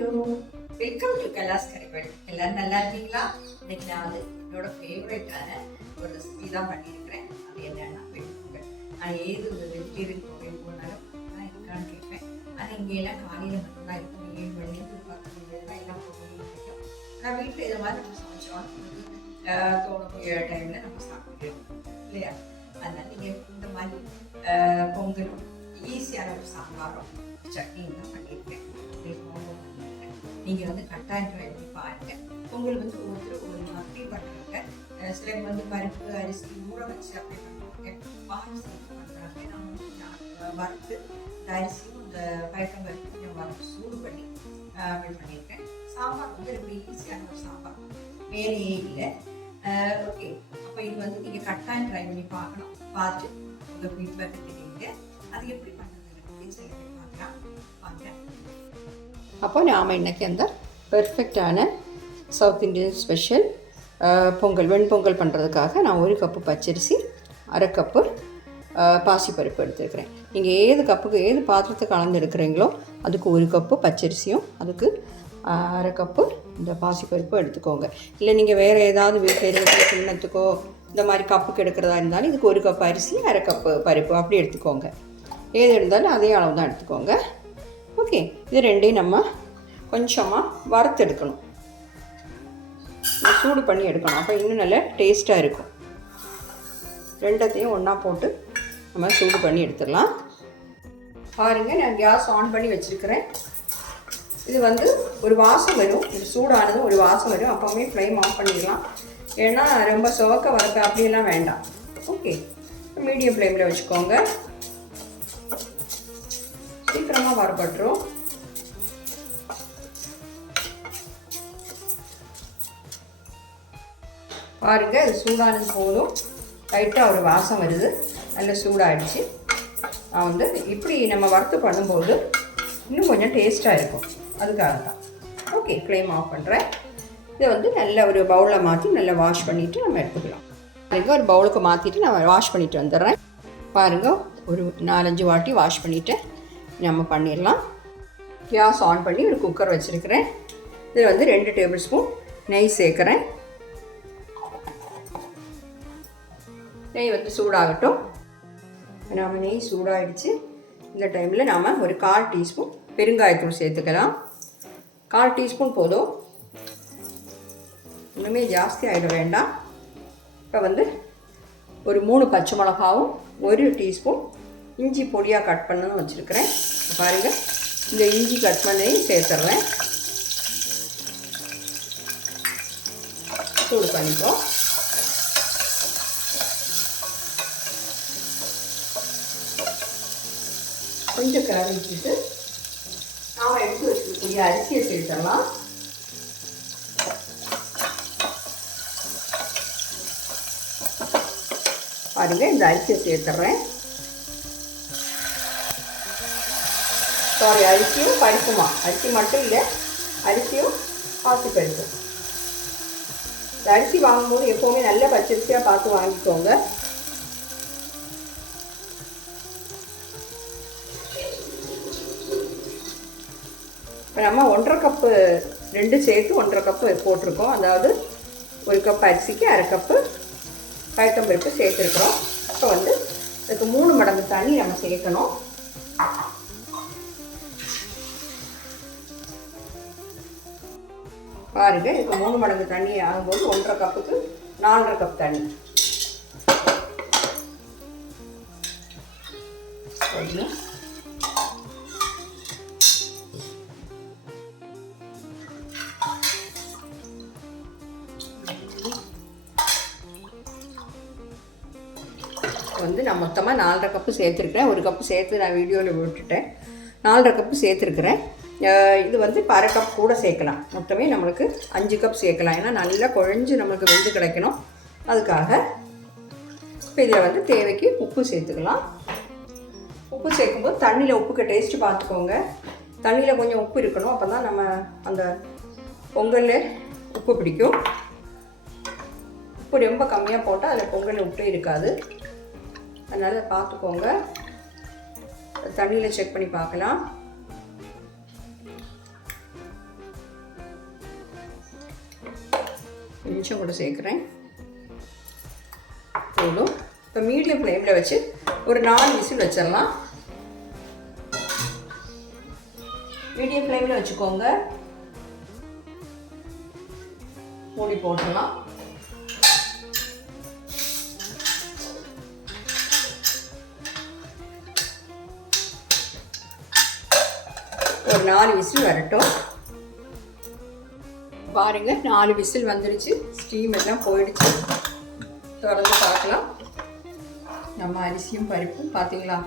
Hello welcome to கலாஸ் கரைவல் எல்லாரும் நல்லா இருக்கீங்களா? இன்னைக்கு நான் வந்து என்னோட ஃபேவரட்டான ஒரு ரெசிபி தான் பண்ணியிருக்கிறேன். அது என்னன்னா வெண்பொங்கல் நான் ஏது ஒரு வெஜிடேரியன் கோவில் போனாலும் நான் இருக்கான்னு கேட்பேன். ஆனால் இங்கேயெல்லாம் காலையில் மட்டும்தான் இருக்கும். ஏழு மணிலேருந்து பத்து மணிலேருந்து எல்லாம் பொங்கல் கிடைக்கும் ஆனால் வீட்டில் இதை மாதிரி நம்ம சமைச்சோம். தோணக்கூடிய டைமில் நம்ம சாப்பிடுவோம் இல்லையா? அதனால் நீங்கள் இந்த மாதிரி அஹ், பொங்கலும் ஈஸியான ஒரு சாம்பாரும் சட்னியும் தான் பண்ணியிருக்கேன். நீங்கள் வந்து கட்டாயம் ட்ரை பண்ணி பாருங்கள் பொங்கல் வந்து ஒவ்வொருத்தர் ஒரு மாதிரி பண்ணுறாங்க சிலர் வந்து பருப்பு அரிசி ஊற வச்சு அப்படி பண்ணுறாங்க பாயசம் பண்ணுறாங்க நான் வந்து வறுத்து இந்த அரிசியும் இந்த பயக்கம் பருப்பு கொஞ்சம் வறுத்து சூடு பண்ணி அப்படி பண்ணியிருக்கேன். சாம்பார் வந்து ரொம்ப ஈஸியான ஒரு சாம்பார். வேலையே இல்லை. ஓகே அப்போ இது வந்து நீங்கள் கட்டாயம் ட்ரை பண்ணி பார்க்கணும். பார்த்து உங்கள் ஃபீட்பேக் தெரியுங்க. அது எப்படி பண்ணுறது அப்படின்னு சொல்லி பார்க்கலாம்? வாங்க. அப்போ நாம் இன்றைக்கி அந்த பெர்ஃபெக்டான south Indian special pongal venpongal பண்ணுறதுக்காக நான் ஒரு கப்பு பச்சரிசி அரை கப்பு பாசிப்பருப்பு எடுத்துருக்கிறேன் நீங்கள் ஏது கப்புக்கு ஏது பாத்திரத்துக்கு கலந்து எடுக்கிறீங்களோ அதுக்கு ஒரு கப்பு பச்சரிசியும் அதுக்கு அரை கப்பு இந்த பாசிப்பருப்பு எடுத்துக்கோங்க இல்லை நீங்கள் வேறு ஏதாவது வீட்டில் இருக்கிற கிண்ணத்துக்கோ இந்த மாதிரி கப்புக்கு எடுக்கிறதா இருந்தாலும் இதுக்கு ஒரு கப் அரிசி அரை கப்பு பருப்பு அப்படி எடுத்துக்கோங்க ஏது இருந்தாலும் அதே அளவு தான் எடுத்துக்கோங்க ஓகே இது ரெண்டையும் நம்ம கொஞ்சமாக வறுத்தெடுக்கணும் எடுக்கணும். சூடு பண்ணி எடுக்கணும். அப்போ இன்னும் நல்லா டேஸ்ட்டாக இருக்கும். ரெண்டத்தையும் ஒன்றா போட்டு நம்ம சூடு பண்ணி எடுத்துடலாம். பாருங்கள் நான் கேஸ் ஆன் பண்ணி வச்சுருக்கிறேன். இது வந்து ஒரு வாசம் வரும். இது சூடானதும் ஒரு வாசம் வரும். அப்போவுமே ஃப்ளேம் ஆஃப் பண்ணிடலாம். ஏன்னா ரொம்ப சுவக்க வரக்க அப்படியெல்லாம் வேண்டாம். ஓகே மீடியம் ஃப்ளேமில் வச்சுக்கோங்க. சீக்கிரமாக வரப்பட்டுரும் பாருங்க இது சூடானது போதும். லைட்டாக ஒரு வாசம் வருது. நல்ல சூடாகிடுச்சு நான் வந்து இப்படி நம்ம வறுத்து பண்ணும்போது இன்னும் கொஞ்சம் டேஸ்ட்டாக இருக்கும். அதுக்காக தான் ஓகே ஃப்ளேம் ஆஃப் பண்ணுறேன் இதை வந்து நல்ல ஒரு பவுலில் மாற்றி நல்லா வாஷ் பண்ணிவிட்டு நம்ம எடுத்துக்கலாம். பாருங்க ஒரு பவுலுக்கு மாற்றிட்டு நான் வாஷ் பண்ணிட்டு வந்துடுறேன். பாருங்க ஒரு நாலஞ்சு வாட்டி வாஷ் பண்ணிவிட்டு நம்ம பண்ணிடலாம். கேஸ் ஆன் பண்ணி ஒரு குக்கர் வச்சுருக்கிறேன். இதில் வந்து ரெண்டு டேபிள் ஸ்பூன் நெய் சேர்க்குறேன். நெய் வந்து சூடாகட்டும். நாம் நெய் சூடாகிடுச்சு இந்த டைமில் நாம் ஒரு கால் டீஸ்பூன் பெருங்காயத்தூள் சேர்த்துக்கலாம். கால் டீஸ்பூன் போதும். இன்னுமே ஜாஸ்தி ஆகிட வேண்டாம். இப்போ வந்து ஒரு மூணு பச்சை மிளகாவும் ஒரு டீஸ்பூன் இஞ்சி பொடியாக கட் பண்ணணும் வச்சுருக்கிறேன். பாருங்கள் இந்த இஞ்சி கட் பண்ணி சேர்த்துட்றேன் சூடு பண்ணிப்போம். கொஞ்சம் கிளறி விட்டுட்டு நாம் எடுத்து வச்சுக்கக்கூடிய அரிசியை சேர்த்துடலாம். பாருங்கள் இந்த அரிசியை சேர்த்துட்றேன் சாரி அரிசியும் பருப்புமா? அரிசி மட்டும் இல்லை அரிசியும் பாசி பருப்பு. இந்த அரிசி வாங்கும்போது எப்போவுமே நல்ல பச்சரிசியாக பார்த்து வாங்கிக்கோங்க. இப்போ நம்ம ஒன்றரை கப்பு ரெண்டு சேர்த்து ஒன்றரை கப்பு போட்டிருக்கோம். அதாவது ஒரு கப் அரிசிக்கு அரை கப்பு பயத்தம்பருப்பு சேர்த்துருக்குறோம். இப்போ வந்து இதுக்கு மூணு மடங்கு தண்ணி நம்ம சேர்க்கணும். பாருங்க இதுக்கு மூணு மடங்கு தண்ணி ஆகும்போது ஒன்றரை கப்புக்கு நாலரை கப் தண்ணி. வந்து நான் மொத்தமாக நாலரை கப்பு சேர்த்துருக்கிறேன். ஒரு கப்பு சேர்த்து நான் வீடியோவில் விட்டுட்டேன். நாலரை கப்பு சேர்த்துருக்குறேன். இது வந்து இப்போ அரை கப் கூட சேர்க்கலாம். மொத்தமே நம்மளுக்கு அஞ்சு கப் சேர்க்கலாம். ஏன்னா நல்லா குழஞ்சி நம்மளுக்கு வெந்து கிடைக்கணும். அதுக்காக இப்போ இதில் வந்து தேவைக்கு உப்பு சேர்த்துக்கலாம். உப்பு சேர்க்கும்போது தண்ணியில் உப்புக்கு டேஸ்ட்டு பார்த்துக்கோங்க. தண்ணியில் கொஞ்சம் உப்பு இருக்கணும். அப்போ தான் நம்ம அந்த பொங்கலில் உப்பு பிடிக்கும். உப்பு ரொம்ப கம்மியாக போட்டால் அதில் பொங்கல் உப்பே இருக்காது. அதனால் பார்த்துக்கோங்க. தண்ணியில் செக் பண்ணி பார்க்கலாம். கொஞ்சம் கூட சேர்க்குறேன். போதும். இப்போ மீடியம் ஃப்ளேமில் வச்சு ஒரு நாலு விசில் வச்சிடலாம். மீடியம் ஃப்ளேமில் வச்சுக்கோங்க. மூடி போட்டுடலாம். ஒரு நாலு விசில் வரட்டும். பாருங்க நாலு விசில் வந்துடுச்சு. ஸ்டீம் எல்லாம் போயிடுச்சு. தொடர்ந்து பார்க்கலாம். நம்ம அரிசியும் பருப்பும் பார்த்தீங்களா?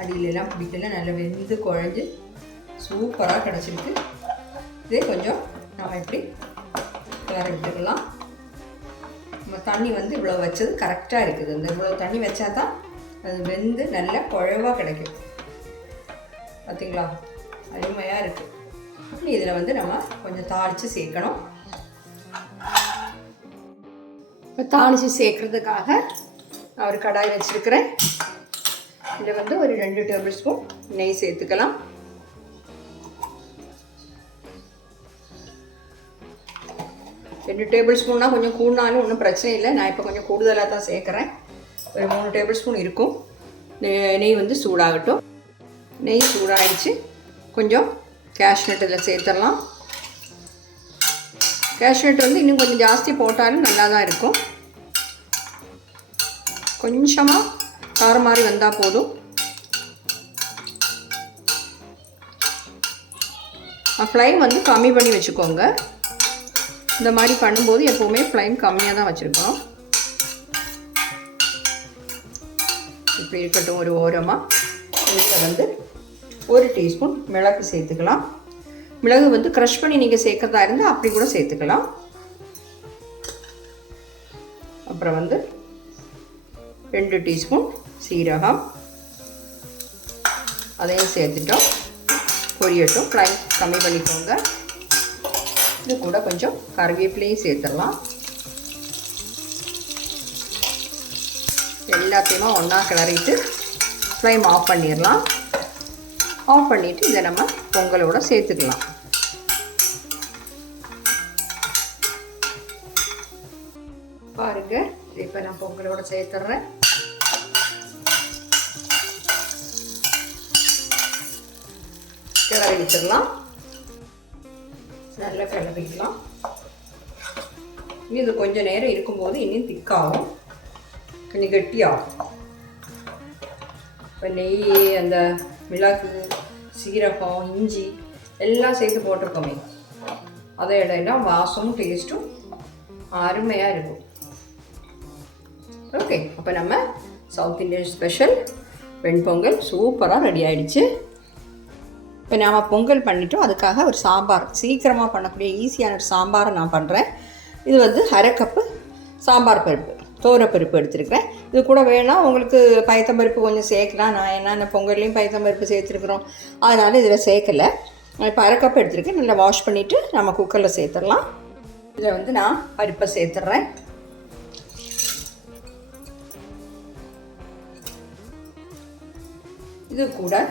அடியிலெல்லாம் பிடிக்கல. நல்லா வெந்து குழஞ்சு சூப்பராக கிடச்சிருக்கு. இதே கொஞ்சம் நம்ம இப்படி விட்டுக்கலாம் நம்ம தண்ணி வந்து இவ்வளோ வச்சது கரெக்டாக இருக்குது. இந்த இவ்வளோ தண்ணி வச்சா தான் அது வெந்து நல்லா குழவாக கிடைக்கும். பார்த்தீங்களா? அருமையாக இருக்குது இதில் வந்து நம்ம கொஞ்சம் தாளித்து சேர்க்கணும். இப்போ தாளித்து சேர்க்குறதுக்காக நான் ஒரு கடாய் வச்சுருக்கிறேன். இதில் வந்து ஒரு ரெண்டு டேபிள் ஸ்பூன் நெய் சேர்த்துக்கலாம். ரெண்டு டேபிள் ஸ்பூன்னா கொஞ்சம் கூடினாலும் ஒன்றும் பிரச்சனை இல்லை. நான் இப்போ கொஞ்சம் கூடுதலாக தான் சேர்க்குறேன். ஒரு மூணு டேபிள் ஸ்பூன் இருக்கும். நெய் வந்து சூடாகட்டும். நெய் சூடாகிடுச்சு கொஞ்சம் கேஷ்நட் இதில் சேர்த்துடலாம். கேஷ்நட் வந்து இன்னும் கொஞ்சம் ஜாஸ்தி போட்டாலும் நல்லா தான் இருக்கும். கொஞ்சமாக காரம் மாதிரி வந்தால் போதும். ஃப்ளைம் வந்து கம்மி பண்ணி வச்சுக்கோங்க. இந்த மாதிரி பண்ணும்போது எப்போவுமே ஃப்ளைம் கம்மியாக தான் வச்சுருக்கோம். இப்படி இருக்கட்டும் ஒரு ஓரமாக இதில் வந்து ஒரு டீஸ்பூன் மிளகு சேர்த்துக்கலாம். மிளகு வந்து க்ரஷ் பண்ணி நீங்கள் சேர்க்கறதா இருந்தால் அப்படி கூட சேர்த்துக்கலாம். அப்புறம் வந்து ரெண்டு டீஸ்பூன் சீரகம். அதையும் சேர்த்துட்டோம். பொரியட்டும் ஃப்ரை கம்மி பண்ணிக்கோங்க. இது கூட கொஞ்சம் கருவேப்பிலையும் சேர்த்துடலாம். எல்லாத்தையுமே ஒன்றா கிளறிட்டு ஃப்ளைம் ஆஃப் பண்ணிடலாம். ஆஃப் பண்ணிவிட்டு இதை நம்ம பொங்கலோட சேர்த்துக்கலாம். பாருங்க இப்போ நான் பொங்கலோட சேர்த்துட்றேன் கிளறி வச்சிடலாம் நல்லா கிளறிக்கலாம். இது கொஞ்சம் நேரம் இருக்கும்போது இன்னும் திக்காகும். கொஞ்சம் கெட்டியாகும். இப்போ நெய் அந்த மிளகு சீரகம் இஞ்சி எல்லாம் சேர்த்து போட்டிருக்கோமே. அதை இடையில வாசமும் டேஸ்ட்டும் அருமையாக இருக்கும். ஓகே அப்போ நம்ம சவுத் இந்தியன் ஸ்பெஷல் வெண்பொங்கல் சூப்பராக ரெடி ஆகிடுச்சு இப்போ நாம் பொங்கல் பண்ணிட்டோம். அதுக்காக ஒரு சாம்பார் சீக்கிரமாக பண்ணக்கூடிய ஈஸியான ஒரு சாம்பாரை நான் பண்ணுறேன் இது வந்து அரை கப்பு சாம்பார் பருப்பு. தோரப்பருப்பு எடுத்துருக்கிறேன். இது கூட வேணால் உங்களுக்கு பயத்தம்பருப்பு கொஞ்சம் சேர்க்கலாம். நான் ஏன்னா இந்த பொங்கல்லையும் பயத்தம்பருப்பு சேர்த்துருக்குறோம். அதனால் இதில் சேர்க்கலை. இப்போ அரை கப் எடுத்துருக்கேன். நல்லா வாஷ் பண்ணிவிட்டு நம்ம குக்கரில் சேர்த்துடலாம். இதில் வந்து நான் பருப்பை சேர்த்துட்றேன். இது கூட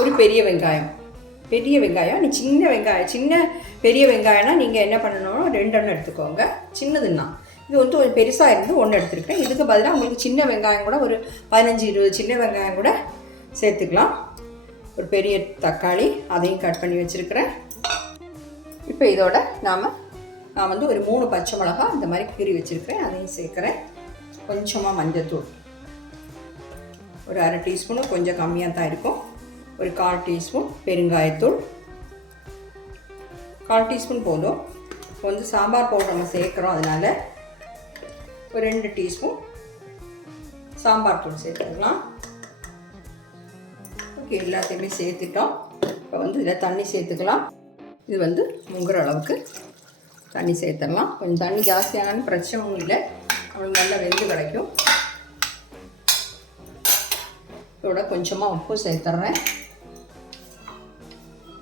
ஒரு பெரிய வெங்காயம். பெரிய வெங்காயம். நீ சின்ன வெங்காயம். சின்ன பெரிய வெங்காயம்னா நீங்கள் என்ன பண்ணணும் ரெண்டெண்ணம் எடுத்துக்கோங்க. சின்னதுன்னா இது வந்து ஒரு பெருசாக இருந்து ஒன்று எடுத்துருக்கேன் இதுக்கு பதிலாக உங்களுக்கு சின்ன வெங்காயம் கூட ஒரு பதினஞ்சு இருபது சின்ன வெங்காயம் கூட சேர்த்துக்கலாம். ஒரு பெரிய தக்காளி அதையும் கட் பண்ணி வச்சுருக்கிறேன். இப்போ இதோட நாம் நான் வந்து ஒரு மூணு பச்சை மிளகா இந்த மாதிரி கீறி வச்சுருக்கிறேன். அதையும் சேர்க்குறேன். கொஞ்சமாக மஞ்சத்தூள். ஒரு அரை டீஸ்பூனும் கொஞ்சம் கம்மியாக தான் இருக்கும். ஒரு கால் டீஸ்பூன் பெருங்காயத்தூள். கால் டீஸ்பூன் போதும். இப்போ வந்து சாம்பார் பவுடர் நம்ம சேர்க்குறோம் அதனால் ஒரு ரெண்டு டீஸ்பூன் சாம்பார் தூள் சேர்த்துக்கலாம். ஓகே எல்லாத்தையுமே சேர்த்துட்டோம். இப்போ வந்து இதில் தண்ணி சேர்த்துக்கலாம். இது வந்து முங்குற அளவுக்கு தண்ணி சேர்த்துடலாம். கொஞ்சம் தண்ணி ஜாஸ்தியானாலும் பிரச்சனை இல்லை. நம்மளுக்கு நல்லா வெந்து கிடைக்கும். இதோட கொஞ்சமாக உப்பு சேர்த்துட்றேன்.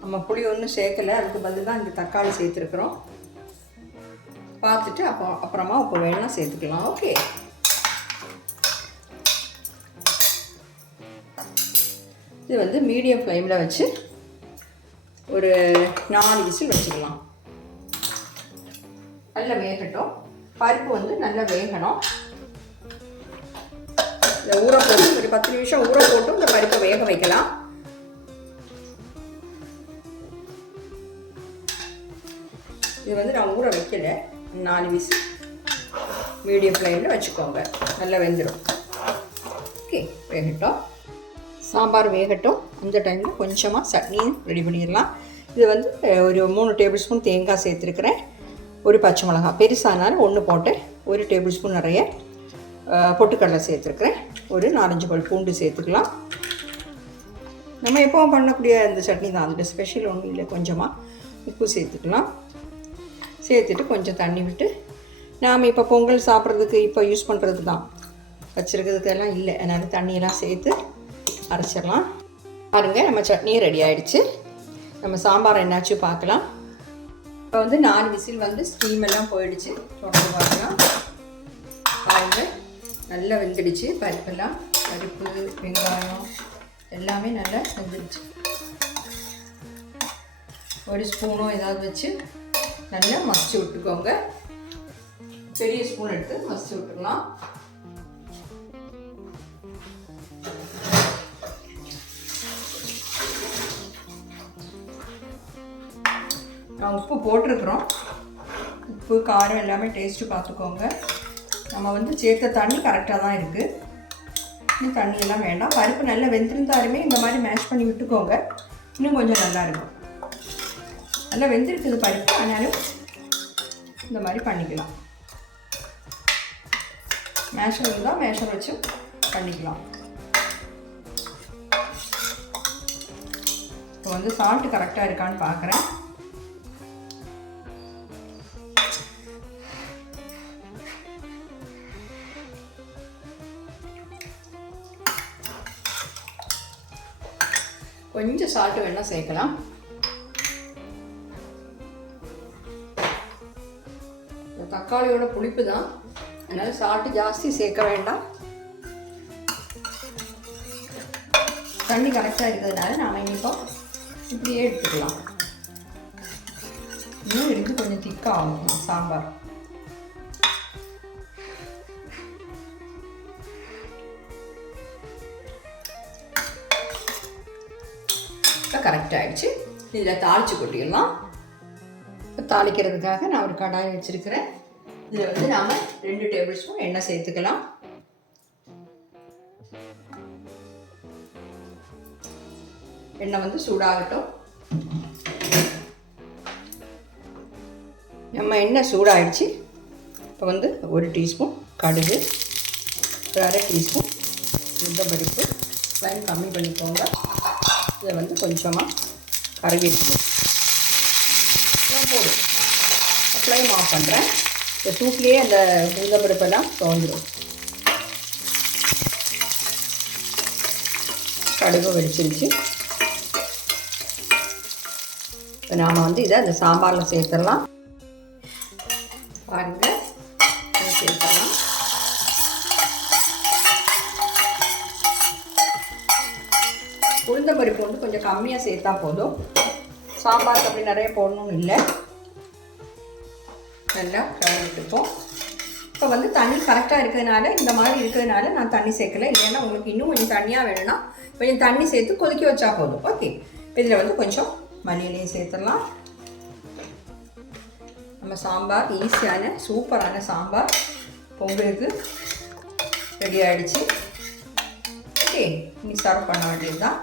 நம்ம புளி ஒன்றும் சேர்க்கலை. அதுக்கு பதில் தான் இந்த தக்காளி சேர்த்துருக்குறோம். பார்த்துட்டு அப்போ அப்புறமா உப்பு வேணும்னா சேர்த்துக்கலாம். ஓகே இது வந்து மீடியம் ஃப்ளேமில் வச்சு ஒரு நாலு விசில் வச்சுக்கலாம். நல்லா வேகட்டும். பருப்பு வந்து நல்லா வேகணும். இந்த ஊற போட்டு ஒரு பத்து நிமிஷம் ஊற போட்டு இந்த பருப்பை வேக வைக்கலாம். இது வந்து நான் ஊற வைக்கல. நாலு விசு மீடியம் ஃப்ளேமில் வச்சுக்கோங்க. நல்லா வெந்துடும் ஓகே வேகட்டும். சாம்பார் வேகட்டும். அந்த டைமில் கொஞ்சமாக சட்னியும் ரெடி பண்ணிடலாம். இது வந்து ஒரு மூணு டேபிள் ஸ்பூன் தேங்காய் சேர்த்துருக்குறேன். ஒரு பச்சை மிளகாய் பெருசானாலும் ஒன்று போட்டு ஒரு டேபிள் ஸ்பூன் நிறைய பொட்டுக்கடலை சேர்த்துருக்குறேன். ஒரு நாலஞ்சு பல் பூண்டு சேர்த்துக்கலாம். நம்ம எப்போவும் பண்ணக்கூடிய இந்த சட்னி தான் அதில் ஸ்பெஷல் ஒன்றும் இல்லை. கொஞ்சமாக உப்பு சேர்த்துக்கலாம். சேர்த்துட்டு கொஞ்சம் தண்ணி விட்டு நாம் இப்போ பொங்கல் சாப்பிட்றதுக்கு இப்போ யூஸ் பண்ணுறது தான் வச்சுருக்கிறதுக்கெல்லாம் இல்லை. அதனால் தண்ணியெல்லாம் சேர்த்து அரைச்சிடலாம். பாருங்க நம்ம சட்னி ரெடி ஆகிடுச்சு நம்ம சாம்பார் என்னாச்சும் பார்க்கலாம். இப்போ வந்து நாலு விசில் வந்து ஸ்டீம் எல்லாம் போயிடுச்சு. தொடர்ந்து பார்க்கலாம். பாருங்க நல்லா வெந்துடுச்சு. பருப்பெல்லாம் பருப்பு வெங்காயம் எல்லாமே நல்லா வெந்துடுச்சு. ஒரு ஸ்பூனோ ஏதாவது வச்சு நல்லா மசிச்சு விட்டுக்கோங்க. பெரிய ஸ்பூன் எடுத்து மசிச்சு விட்டுக்கலாம். நான் உப்பு போட்டிருக்கிறோம். உப்பு காரம் எல்லாமே டேஸ்ட்டு பார்த்துக்கோங்க. நம்ம வந்து சேர்த்த தண்ணி கரெக்டாக தான் இருக்குது இன்னும் தண்ணி எல்லாம் வேண்டாம். பருப்பு நல்லா வெந்திருந்தாலுமே இந்த மாதிரி மேஷ் பண்ணி விட்டுக்கோங்க. இன்னும் கொஞ்சம் நல்லா இருக்கும். நல்லா வெந்திருக்குது பருப்பு. ஆனாலும் இந்த மாதிரி பண்ணிக்கலாம். மேஷர் இருந்தால் மேஷர் வச்சு பண்ணிக்கலாம். இப்போ வந்து சால்ட் கரெக்டாக இருக்கான்னு பார்க்குறேன் கொஞ்சம் சால்ட்டு வேணால் சேர்க்கலாம். தக்காளியோட புளிப்பு தான். அதனால் சால்ட்டு ஜாஸ்தி சேர்க்க வேண்டாம். தண்ணி கரெக்டாக இருக்கிறதுனால நாம் இப்போ இப்படியே எடுத்துக்கலாம். இன்னும் இருக்கு கொஞ்சம் திக்காக ஆகும். சாம்பார். இப்போ கரெக்ட் ஆகிடுச்சு இதில் தாளித்து கொட்டிடலாம். இப்போ தாளிக்கிறதுக்காக நான் ஒரு கடாய் வச்சுருக்கிறேன். இதில் வந்து நாம் ரெண்டு டேபிள் ஸ்பூன் எண்ணெய் சேர்த்துக்கலாம். எண்ணெய் வந்து சூடாகட்டும். நம்ம எண்ணெய் சூடாகிடுச்சு இப்போ வந்து ஒரு டீஸ்பூன் கடுகு ஒரு அரை டீஸ்பூன் உளுந்தம்பருப்பு ஃப்ளைம் கம்மி பண்ணிக்கோங்க. இதை வந்து கொஞ்சமாக கருவேப்பிலை போடும் ஃப்ளைம் ஆஃப் பண்ணுறேன் இந்த சூட்லேயே அந்த உளுந்தம்பருப்பெல்லாம் தோன்றும் கடுகு வெடிச்சிருச்சு. இப்போ நாம் வந்து இதை அந்த சாம்பாரில் சேர்த்துடலாம். பாருங்க. இதை சேர்த்துடலாம். உளுந்தம்பருப்பு வந்து கொஞ்சம் கம்மியாக சேர்த்தா போதும். சாம்பாருக்கு அப்படி நிறைய போடணும்னு இல்லை. நல்லா கலந்துட்டுப்போம் இப்போ வந்து தண்ணி கரெக்டாக இருக்கிறதுனால இந்த மாதிரி இருக்கிறதுனால நான் தண்ணி சேர்க்கல. இல்லைன்னா உங்களுக்கு இன்னும் கொஞ்சம் தண்ணியாக வேணும்னா கொஞ்சம் தண்ணி சேர்த்து கொதிக்க வச்சா போதும். ஓகே இதில் வந்து கொஞ்சம் மல்லியிலையும் சேர்த்துடலாம். நம்ம சாம்பார் ஈஸியான சூப்பரான சாம்பார் பொங்கலுக்கு ரெடி ஆகிடுச்சு ஓகே இனி சர்வ் பண்ண வேண்டியது தான்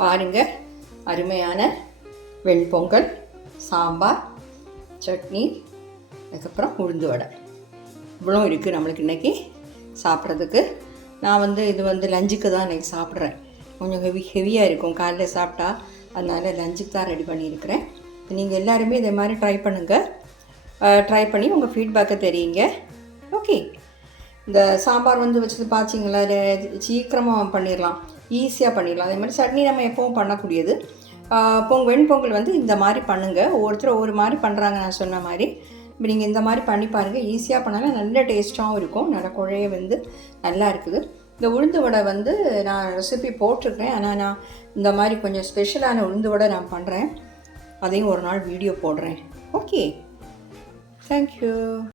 பாருங்கள் அருமையான வெண்பொங்கல். சாம்பார் சட்னி அதுக்கப்புறம் உளுந்து வடை. இவ்வளோ இருக்குது நம்மளுக்கு இன்றைக்கி சாப்பிட்றதுக்கு. நான் வந்து இது வந்து லஞ்சுக்கு தான் இன்றைக்கி சாப்பிட்றேன். கொஞ்சம் ஹெவி ஹெவியாக இருக்கும். காலைல சாப்பிட்டா அதனால் லஞ்சுக்கு தான் ரெடி பண்ணியிருக்கிறேன். நீங்கள் எல்லாருமே இதே மாதிரி ட்ரை பண்ணுங்கள் ட்ரை பண்ணி உங்கள் ஃபீட்பேக்கை தெரியுங்க. ஓகே இந்த சாம்பார் வந்து வச்சது பார்த்தீங்களா சீக்கிரமாக பண்ணிடலாம் ஈஸியாக பண்ணிடலாம் அதே மாதிரி சட்னி நம்ம எப்பவும் பண்ணக்கூடியது. ஆஹ் பொங்க வெண்பொங்கல் வந்து இந்த மாதிரி பண்ணுங்கள் ஒவ்வொருத்தர் ஒவ்வொரு மாதிரி பண்ணுறாங்க நான் சொன்ன மாதிரி. இப்போ நீங்கள் இந்த மாதிரி பண்ணி பாருங்கள் ஈஸியாக பண்ணாலும் நல்ல டேஸ்ட்டாகவும் இருக்கும். நல்ல குழைய வந்து நல்லா இருக்குது. இந்த உளுந்து வடை வந்து நான் ரெசிபி போட்டிருக்கேன். ஆனால் நான் இந்த மாதிரி கொஞ்சம் ஸ்பெஷலான உளுந்து வடை நான் பண்ணுறேன் அதையும் ஒரு நாள் வீடியோ போடுறேன். Okay thank you